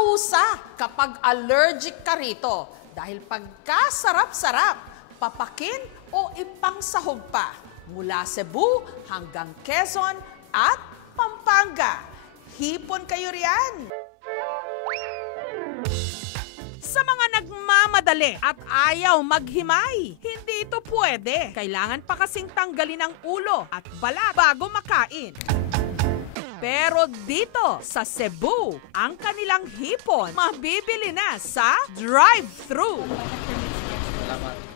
parusa kapag allergic ka rito dahil pagkasarap-sarap, papakin o ipangsahog pa mula Cebu hanggang Quezon at Pampanga. Hipon kayo riyan! Sa mga nagmamadali at ayaw maghimay, hindi ito pwede. Kailangan pa kasing tanggalin ang ulo at balat bago makain. Pero dito sa Cebu, ang kanilang hipon mabibili na sa drive-thru.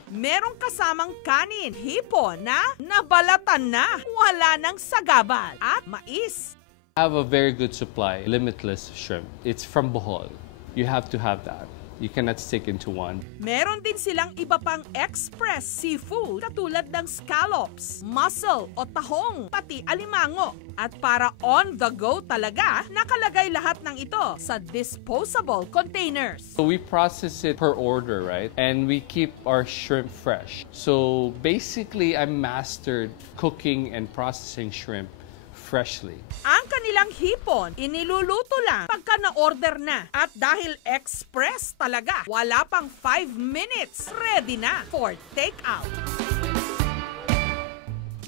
Merong kasamang kanin, hipon na nabalatan na, wala ng sagabal at mais. I have a very good supply, limitless shrimp. It's from Bohol. You have to have that. You cannot stick into one. Meron din silang iba pang express seafood katulad ng scallops, mussel o tahong, pati alimango. At para on the go talaga, nakalagay lahat ng ito sa disposable containers. So we process it per order, right? And we keep our shrimp fresh. So basically, I mastered cooking and processing shrimp freshly. Ang kanilang hipon, iniluluto lang pagka na-order na. At dahil express talaga, wala pang 5 minutes, ready na for take-out.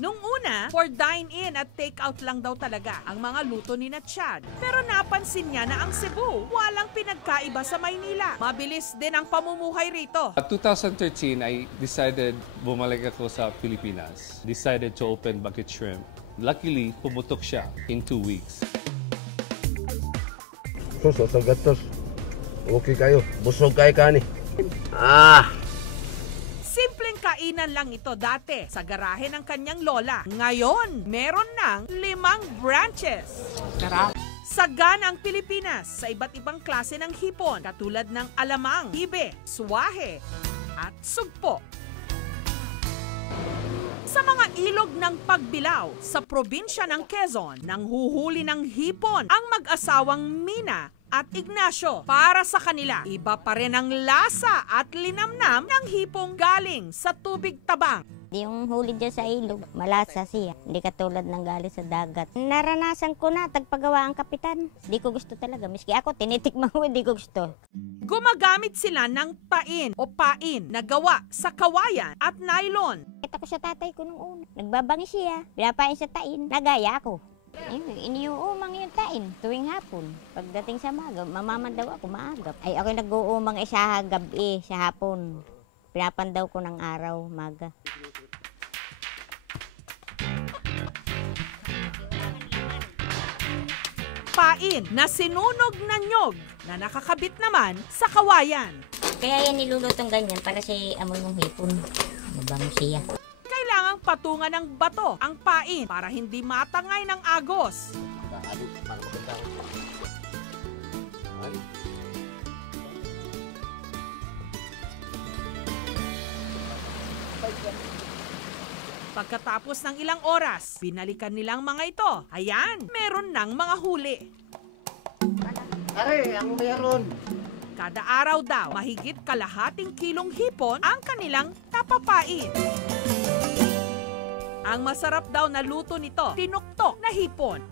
Nung una, for dine-in at take-out lang daw talaga ang mga luto ni na Chad. Pero napansin niya na ang Cebu, walang pinagkaiba sa Maynila. Mabilis din ang pamumuhay rito. At 2013, I decided bumalik ako sa Pilipinas. Decided to open Bucket Shrimp. Luckily, pumutok siya in 2 weeks. Sos, sa gatos. Okay kayo. Busog kayo kani. Simpleng kainan lang ito dati sa garahe ng kanyang lola. Ngayon, meron ng 5 branches. Sagana ang Pilipinas sa iba't ibang klase ng hipon katulad ng alamang, hibe, suwahe at sugpo. Sa mga ilog ng Pagbilao sa probinsya ng Quezon, nanghuhuli ng hipon ang mag-asawang Mina at Ignacio. Para sa kanila, iba pa rin ang lasa at linamnam ng hipong galing sa tubig tabang. Yung huli dyan sa ilog, malasa siya. Hindi katulad ng galing sa dagat. Naranasan ko na, tagpagawa ang kapitan. Hindi ko gusto talaga. Miski ako, tinitikman ko, hindi ko gusto. Gumagamit sila ng pain o pain na gawa sa kawayan at nylon. Kita ko sa tatay ko nung una. Nagbabangi siya. Pinapain sa tain. Nagaya ako. Iniuumang yung tain tuwing hapon. Pagdating sa maga, mamamandaw ako maagap. Ay, ako nag-uumang sa gabi, sa hapon. Pinapandaw ko ng araw, maga. Pain na sinunog na nyog na nakakabit naman sa kawayan. Kaya yan nilulutong ganyan para sa amoy ng hipon. Mabango siya. Kailangang patungan ng bato ang pain para hindi matangay ng agos. Pagkatapos ng ilang oras, binalikan nilang mga ito. Ayan, meron ng mga huli. Are, ang meron. Kada araw daw, mahigit kalahating kilong hipon ang kanilang tapapain. Ang masarap daw na luto nito, tinuktok na hipon.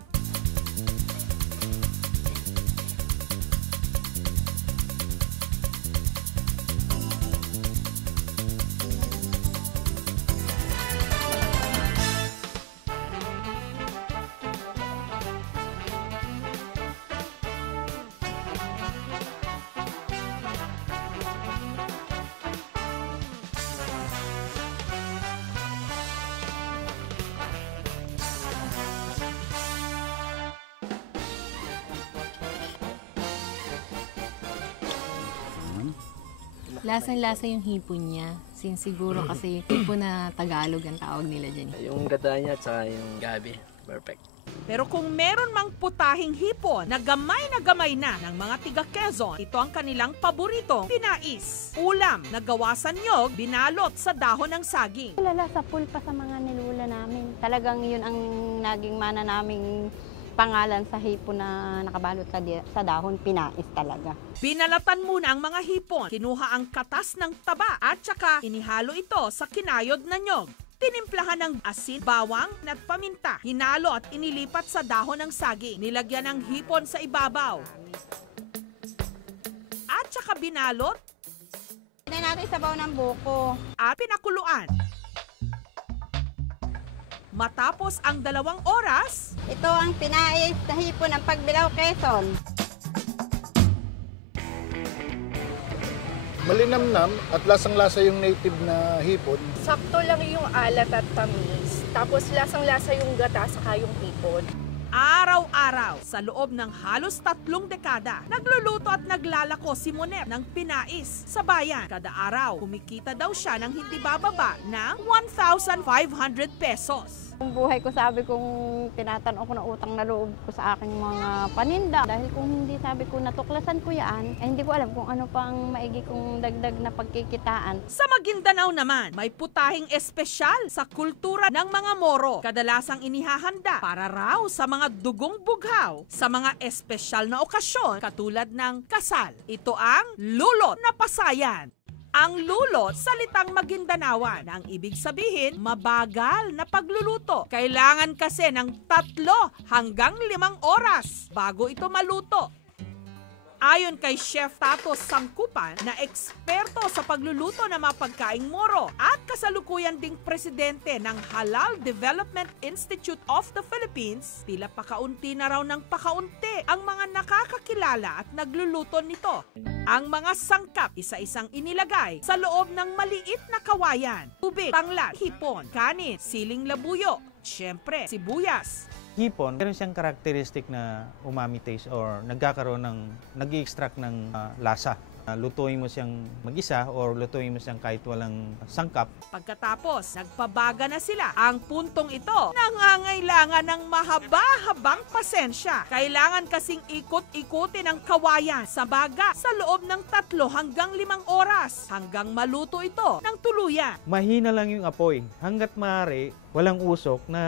Lasang-lasa yung hipon niya. Siguro kasi hipon na Tagalog ang tawag nila dyan. Yung gata niya at saka yung gabi. Perfect. Pero kung meron mang putahing hipon na gamay na ng mga tiga Quezon, ito ang kanilang paboritong pinais. Ulam na gawa sa niyog, binalot sa dahon ng saging. Lala sa pulpa sa mga nilula namin. Talagang yun ang naging mana naming pangalan sa hipon na nakabalot sa dahon, pinais talaga. Binalatan muna ang mga hipon, kinuha ang katas ng taba at saka inihalo ito sa kinayod na nyog. Tinimplahan ng asin, bawang at paminta. Hinalo at inilipat sa dahon ng saging. Nilagyan ng hipon sa ibabaw. mga binalot Hindi natin sabaw ng buko. at pinakuluan. Matapos ang 2 oras, Ito ang pinais na hipon ng Pagbilao, Quezon. Malinamnam at lasang-lasa yung native na hipon. Sakto lang yung alat at tamis. Tapos lasang-lasa yung gata saka yung hipon. araw-araw sa loob ng halos 3 dekada, nagluluto at naglalako si Monet ng pinais sa bayan. Kada araw, kumikita daw siya ng hindi bababa ng 1,500 pesos. Yung buhay ko, sabi kong tinatanong ko na utang na loob ko sa aking mga paninda. Dahil kung hindi, sabi ko, natuklasan ko yan, hindi ko alam kung ano pang maigi kong dagdag na pagkikitaan. Sa Maguindanao naman, may putahing espesyal sa kultura ng mga Moro. Kadalasang inihahanda para raw sa mga dugong bughaw sa mga espesyal na okasyon katulad ng kasal. Ito ang lulot na pasayan. Ang lulot, salitang Magindanawan, na ang ibig sabihin, mabagal na pagluluto. Kailangan kasi ng 3 hanggang 5 oras bago ito maluto. Ayon kay Chef Tato Sangkupan, na eksperto sa pagluluto ng mga pagkaing Moro at kasalukuyan ding presidente ng Halal Development Institute of the Philippines, tila pakaunti na raw ng pakaunti ang mga nakakakilala at nagluluto nito. Ang mga sangkap, isa-isang inilagay sa loob ng maliit na kawayan. Tubig, tanglat, hipon, kanin, siling labuyo, syempre, sibuyas. Hipon, meron siyang karakteristik na umami taste or nag-i-extract ng lasa. Lutuin mo siyang mag-isa or lutuin mo siyang kahit walang sangkap. Pagkatapos, nagpabaga na sila. Ang puntong ito, nangangailangan ng mahaba-habang pasensya. Kailangan kasing ikot-ikutin ang kawayan sa baga sa loob ng 3 hanggang 5 oras hanggang maluto ito ng tuluyan. Mahina lang yung apoy. Hanggat maaari, walang usok na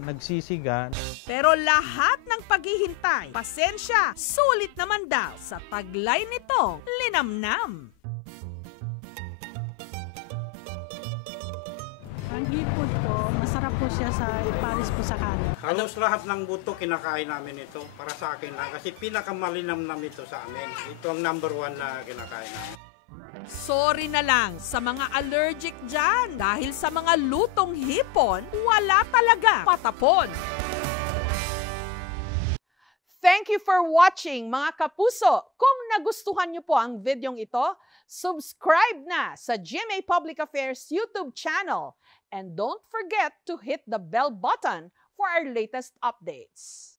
nagsisiga. Pero lahat ng paghihintay, pasensya, sulit naman daw sa taglay nitong linamnam. Ang hipon po, masarap po siya sa iparis po sa kanin. Halos lahat ng buto kinakain namin ito para sa akin lang kasi pinakamalinamnam ito sa amin. Ito ang number 1 na kinakain namin. Sorry na lang sa mga allergic dyan dahil sa mga lutong hipon, wala talaga patapon. Thank you for watching mga kapuso. Kung nagustuhan niyo po ang videong ito, subscribe na sa GMA Public Affairs YouTube channel. And don't forget to hit the bell button for our latest updates.